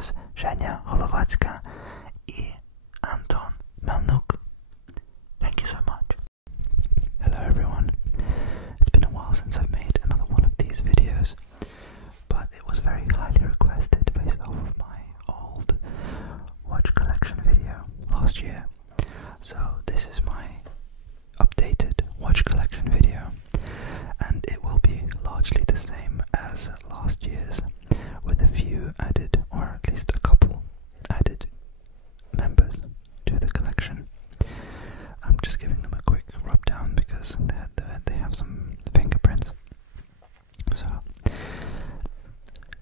was Żenia Holowacka i Anton Melnuk. Thank you so much. Hello everyone. It's been a while since I've made another one of these videos, but it was very highly requested based off of my old watch collection video last year. So this is my updated watch collection video, and it will be largely the same as last year's, with a few added, or at least a couple added members to the collection. I'm just giving them a quick rub down because they have some fingerprints. So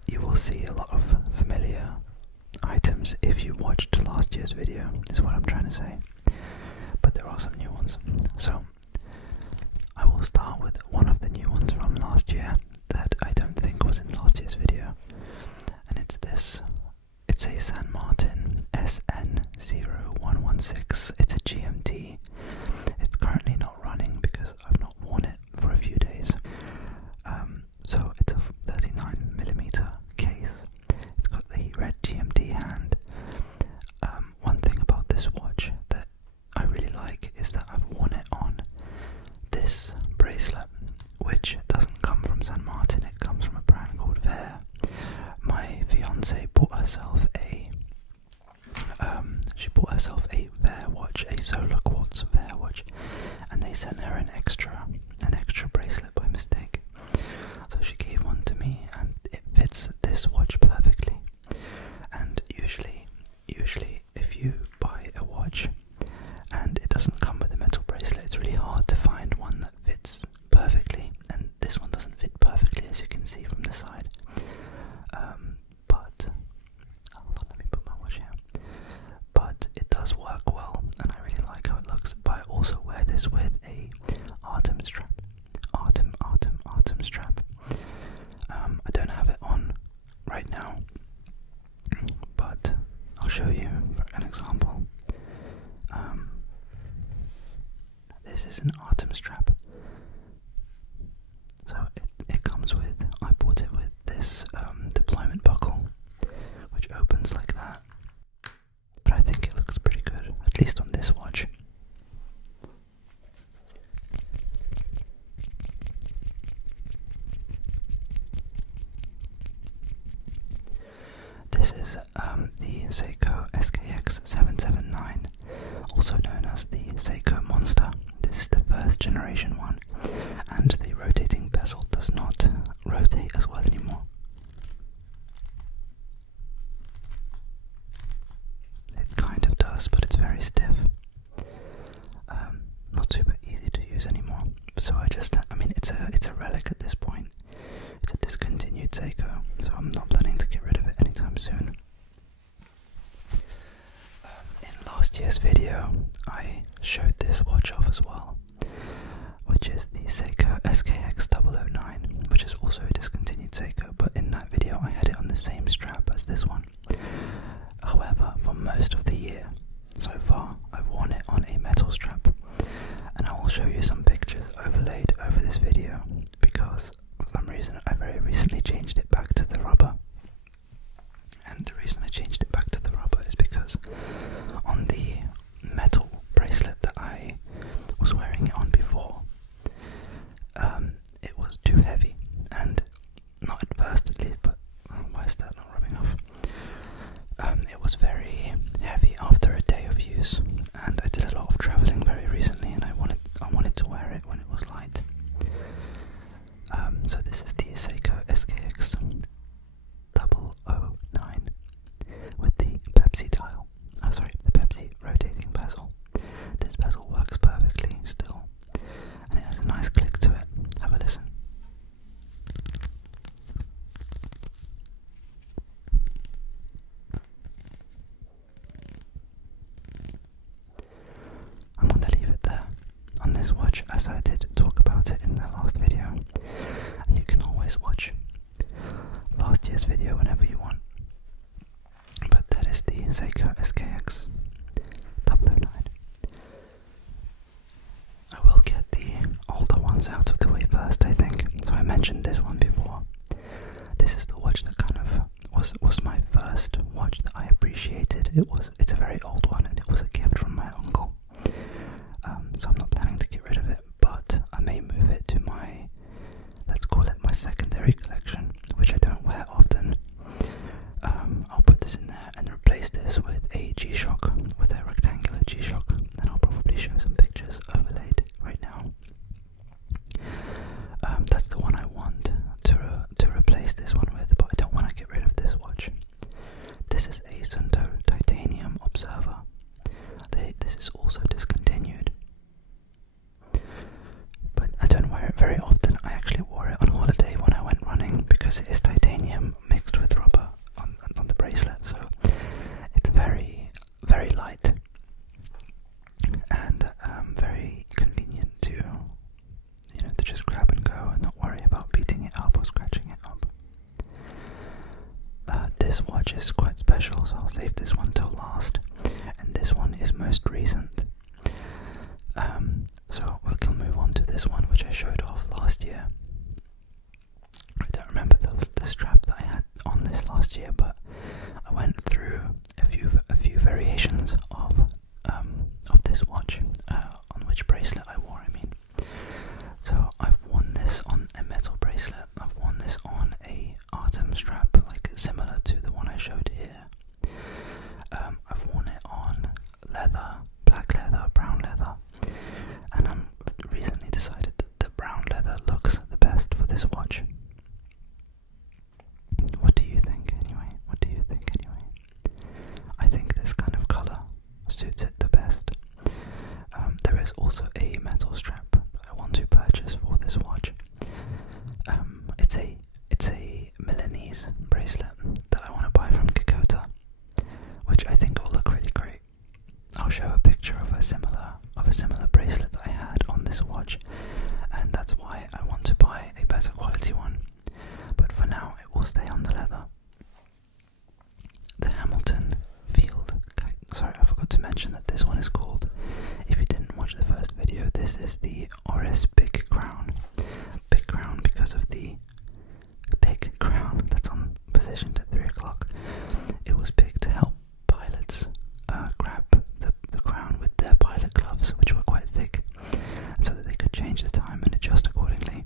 you will see a lot of familiar items if you watched last year's video, is what I'm trying to say. But there are some new ones. So I will start with one of the new ones from last year that I don't think was in last year's video. And it's this. It's a San Martin SN0116. It's a GMT. It's currently not running because I've not worn it for a few days. So it's a 39mm case. It's got the red GMT hand. One thing about this watch that I really like is that I've worn it on this bracelet, which doesn't come from San Martin. It comes from a brand called Ver. My fiance bought herself a Ver watch, a solar quartz Ver watch, and they sent her an extra bracelet by mistake. So she gave one to me, and it fits this watch perfectly. And usually if you buy a watch and it doesn't come with a metal bracelet, it's really hard to find one that fits perfectly, and this one doesn't fit perfectly, as you can see from the side. But hold on, let me put my watch here. But it does work well, and I really like how it looks. But I also wear this with a Artem strap. Artem strap. I don't have it on right now, but I'll show you for an example. This is an Artem strap. So it comes with, I bought it with this deployment buckle, which opens like that. But I think it looks pretty good, at least on this watch. This is the Seiko SKX 779, also known as the Seiko Monster. This is the first generation one, and the rotating bezel does not rotate as well anymore. It kind of does, but it's very stiff. Not super easy to use anymore. So it's a relic at this point. It's a discontinued Seiko, so I'm not planning to get rid of it anytime soon. In last year's video, I showed this watch off as well, which is the Seiko SKX 009, which is also a discontinued Seiko, but in that video I had it on the same strap as this one. However, for most of the year so far, I've worn it on a metal strap, and I will show you some pictures overlaid over this video, because for some reason I very recently changed it back to the rubber. And the reason I changed it back to the rubber is because on the metal bracelet that I was wearing it on before, it was too heavy, and not at first at least, but why is that not rubbing off? It was very heavy after a day of use, and I did a lot of traveling very recently, and I wanted to wear it when it was light. So this is the Seiko SKX 009 with the Pepsi dial. The Pepsi rotating bezel. This bezel works perfectly still, and it has a nice click to it. Have a listen. watch is quite special, so I'll save this one till last, and this one is most recent. So we can move on to this one, which I showed off last year. I don't remember the strap that I had on this last year, but I went through a few variations of this watch, on which bracelet I wore, I mean. So I've worn this on a metal bracelet, I've worn this on a Artem strap, like similar to the one I showed here. I've worn it on leather, black leather, brown leather, and I've recently decided that the brown leather looks the best for this watch. What do you think anyway? I think this kind of colour suits it the best. There is also a metal strap that I want to purchase for this watch. It's a Milanese bracelet that I want to buy from Kikota, which I think will look really great. I'll show a picture of a similar bracelet that I had on this watch, and that's why I want to buy a better quality one. But for now, it will stay on the leather. The Hamilton Field. Sorry, I forgot to mention that this one is called, if you didn't watch the first video, this is the Oris Big Crown. Big Crown because of the big crown that's on positioned at 3 o'clock. It was big to help pilots grab the crown with their pilot gloves, which were quite thick, so that they could change the time and adjust accordingly.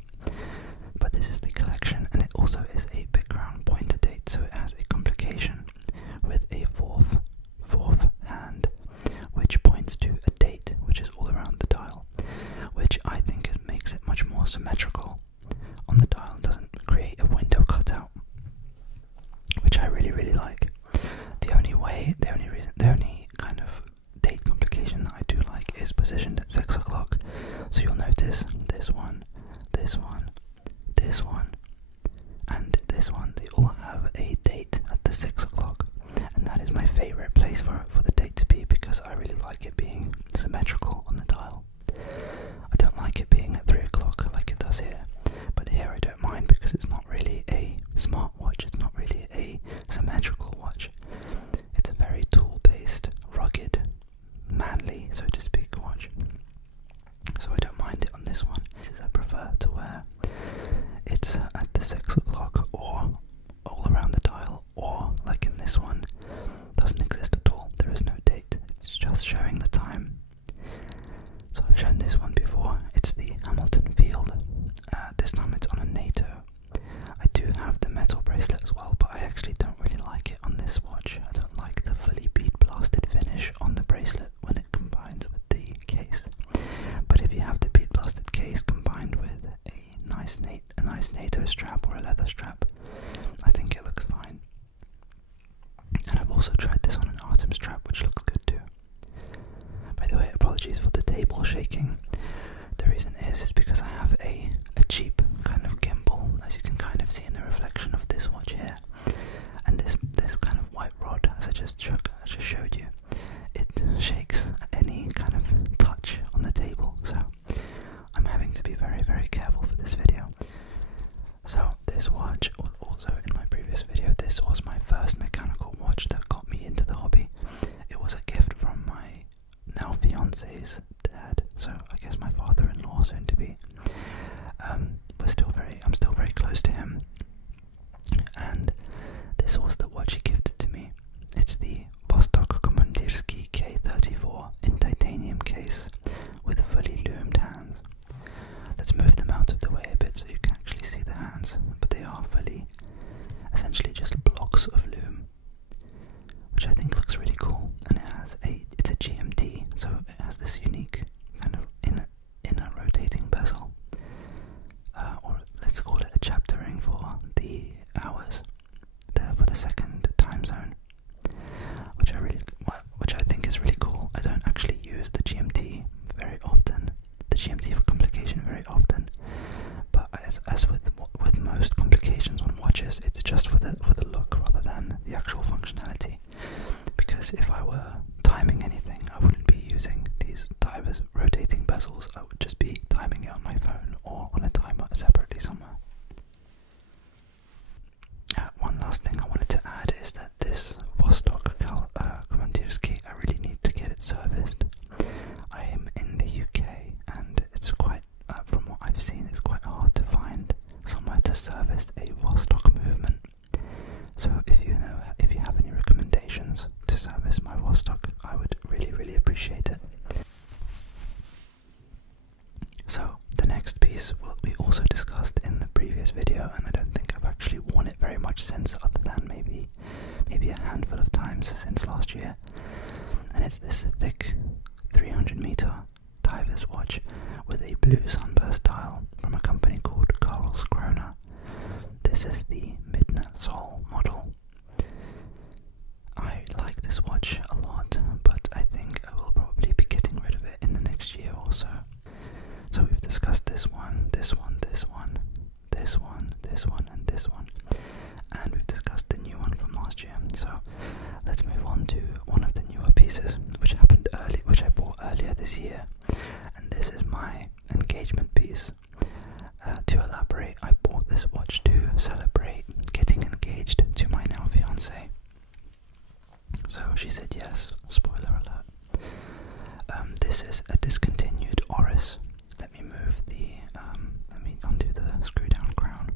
But this is the collection, and it also is a big crown pointer date, so it has a complication with a fourth hand, which points to a date, which is all around the dial, which I think makes it much more symmetrical on the dial and doesn't create a window cutout, which I really like. The only kind of date complication that I do like is positioned at 6 o'clock. So you'll notice this one, and this one, they all have a date at the 6 o'clock, and that is my favourite place for the date to be, because I really like it being symmetrical on the dial. I don't like it being at 3 o'clock like it does here, but here I don't mind because it's not really a smart watch, it's not really a symmetrical watch. It's a very tool-based, rugged, manly, so to speak, watch. So I don't mind it on this one. I prefer to wear. It's at the 6 o'clock or all around the dial, or like in this one, doesn't exist at all. There is no date. It's just showing the time. So I've shown this one before. It's the Hamilton Field. This time it's on a NATO. I do have the metal bracelet as well, but I actually don't really like it on this watch. I don't like the fully bead blasted finish on the bracelet when it combines with the case. But if you have the bead blasted case combined with a nice NATO strap or a leather strap, I think it looks fine. And I've also tried this on an Artem strap, which looks good too. By the way, apologies for the table shaking. The reason is because I have a cheap kind of gimbal, as you can kind of see in the reflection of this watch here. And this kind of white rod, as I just showed you, it shakes any kind of touch on the table. So I'm having to be very careful for this video. So this watch was also in my previous video. This was my first mechanical watch that got me into the hobby. It was a gift from my now fiance's dad, so I guess my father-in-law soon to be. I'm still very close to him, and this was the watch he gifted to me. It's the Vostok Komandirsky K34 in titanium case with fully loomed hands. Let's move them out of the way a bit so you can actually see the hands, but they are fully, essentially just blocks of loom, which I think looks really cool. And it's a GMT, so it has this unique kind of inner rotating bezel, or let's call it a chapter ring for the hours, for the second time zone, which I think is really cool. I don't actually use the GMT very often, the GMT for complication very often, but as with most complications on watches, it's just for the serviced a Vostok movement. So if you have any recommendations to service my Vostok, I would really appreciate it. So the next piece we also discussed in the previous video, and I don't think I've actually worn it very much since, other than maybe a handful of times since last year. And it's this thick 300-meter diver's watch with a blue sunburst dial from a company called Karlskrona. This is the Midnight Sol model. I like this watch a lot, but I think I will probably be getting rid of it in the next year or so. So we've discussed this one, this one, this one, this one, this one, and this one. And we've discussed the new one from last year. So let's move on to one of the newer pieces, which I bought earlier this year. And this is my engagement piece. To elaborate, I bought this watch to celebrate getting engaged to my now fiancée. So she said yes, spoiler alert. This is a discontinued Oris. Let me undo the screw down crown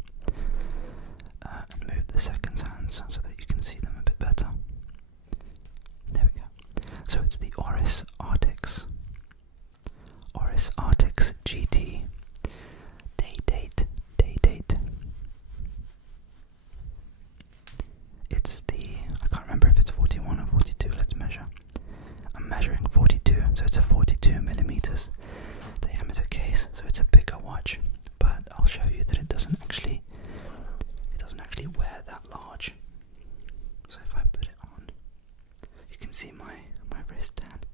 and move the seconds hands so that you can see them a bit better. There we go. So it's the Oris Artix GT. Date. It's I can't remember if it's 41 or 42, let's measure. I'm measuring 42, so it's a 42 millimeters diameter case, so it's a bigger watch, but I'll show you that it doesn't actually wear that large. So if I put it on, you can see my wristband,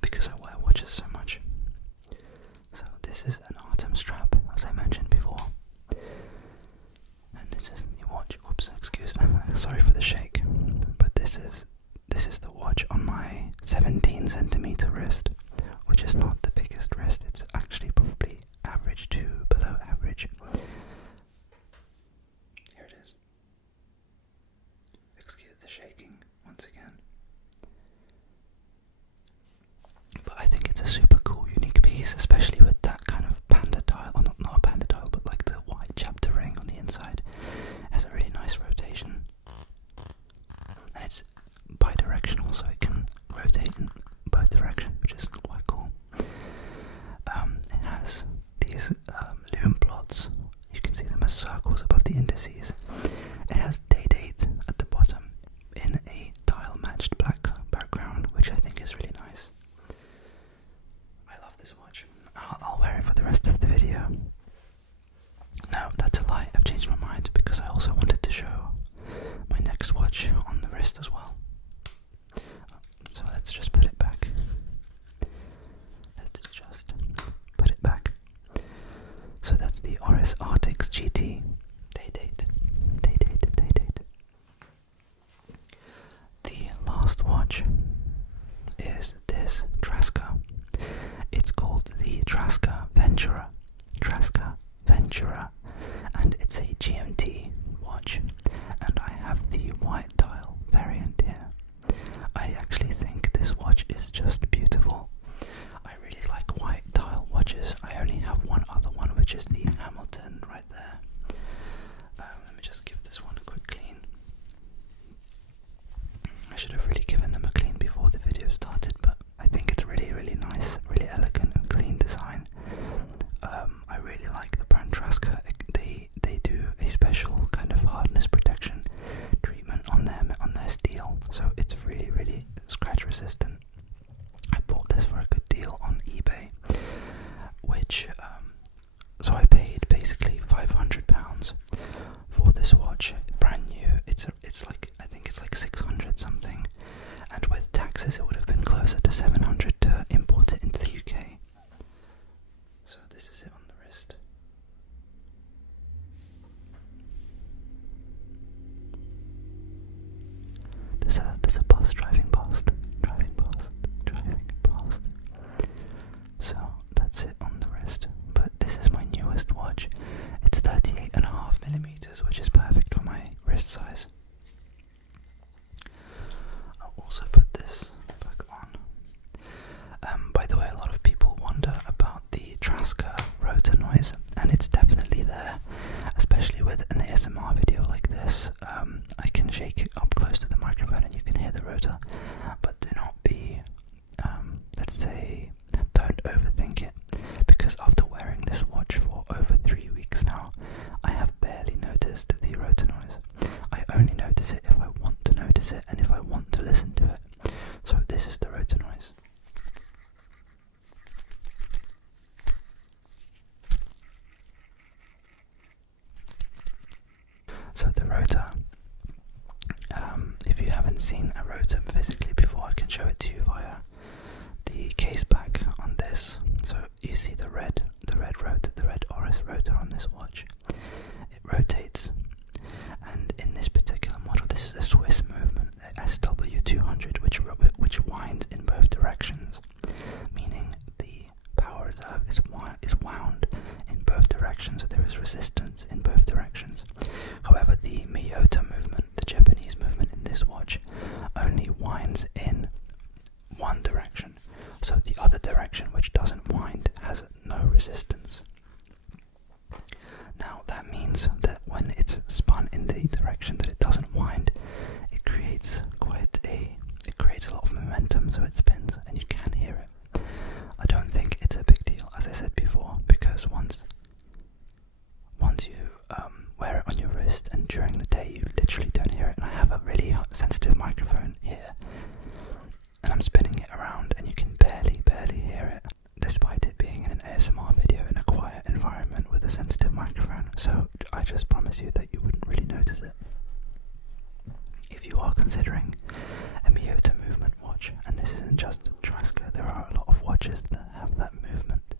because I wear watches so much. So this is an Artem strap, as I mentioned before, and this is the watch. Oops, excuse them. Sorry for the shake, but this is the watch on my 17 centimeter wrist, which is not the biggest wrist. It's actually probably average to below average. Here it is. Excuse the shaking once again. But I think it's a super cool, unique piece, especially with that kind of panda dial, or not a panda dial, but like the white chapter ring on the inside. It has a really nice rotation. And it's bi-directional, so it can rotate in both directions, which is quite cool. It has these lume plots. You can see them as circles above the indices. It has date at the bottom in a dial-matched black background, which I think is really nice. I love this watch. I'll wear it for the rest of the video. No, that's a lie. I've changed my mind because I also wanted to show my next watch on the wrist as well. So let's just put it back. So that's the Oris Artix GT. Date. The last watch is this Traska. It's called the Traska Ventura, and it's a GMT watch, and I have the white dial variant here. I actually think this watch is just beautiful. I really like white dial watches. I only have one other one, which is the Hamilton right there. Let me just give this one a quick clean. I should have really given them a clean before the video started, but I think it's really nice, really elegant and clean design. I really like the brand Traska. They do a special kind of hardness protection treatment on their steel, so it's really scratch resistant. I bought this for a good deal on eBay, which so I paid basically £500 for this watch, brand new. It's like, I think it's like 600 something, and with taxes it would have been closer to 700 to import it into the UK. So this is it on the wrist. There's a bus driving past. So that's it on the wrist. But this is my newest watch. It's 38.5 millimeters, which is perfect for my wrist size. I'll also put this back on. By the way, a lot of people wonder about the Traska rotor noise, and it's definitely there. shake it up close to the microphone and you can hear the rotor, but do not be, let's say, don't overthink it, because after wearing this watch for over 3 weeks now, I have barely noticed the rotor noise. I only notice it if I want to notice it and if I want to listen to it. So this is the rotor noise. So the rotor, if you haven't seen a rotor physically before, I can show it to you via the case back on this. So you see the red rotor, the red Oris rotor on this watch. It rotates, and in this particular model, this is a Swiss movement, SW200, which winds in both directions, meaning the power reserve is wound in both directions, so there is resistance in both directions. However, the Miyota movement, the Japanese movement in this watch, only winds in one direction, so the other direction, which doesn't wind, has no resistance. Now that means that when it's spun in the direction that it doesn't wind, it creates a lot of momentum, so it spins and you can hear it. I don't think it's a big deal, as I said before, because once you wear it on your wrist and during the day, you literally don't hear it. And I have a really sensitive microphone here, and I'm spinning it around and you can barely hear it, despite it being in an ASMR video in a quiet environment with a sensitive microphone. So I just promise you that you wouldn't really notice it. If you are considering a Miyota movement watch, and this isn't just Triska, there are a lot of watches that have that movement.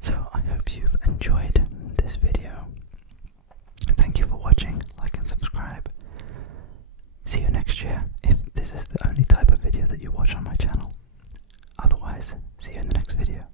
So I hope you've enjoyed this video. Thank you for watching, like and subscribe. See you next year if this is the only type of video that you watch on my channel. Otherwise, see you in the next video.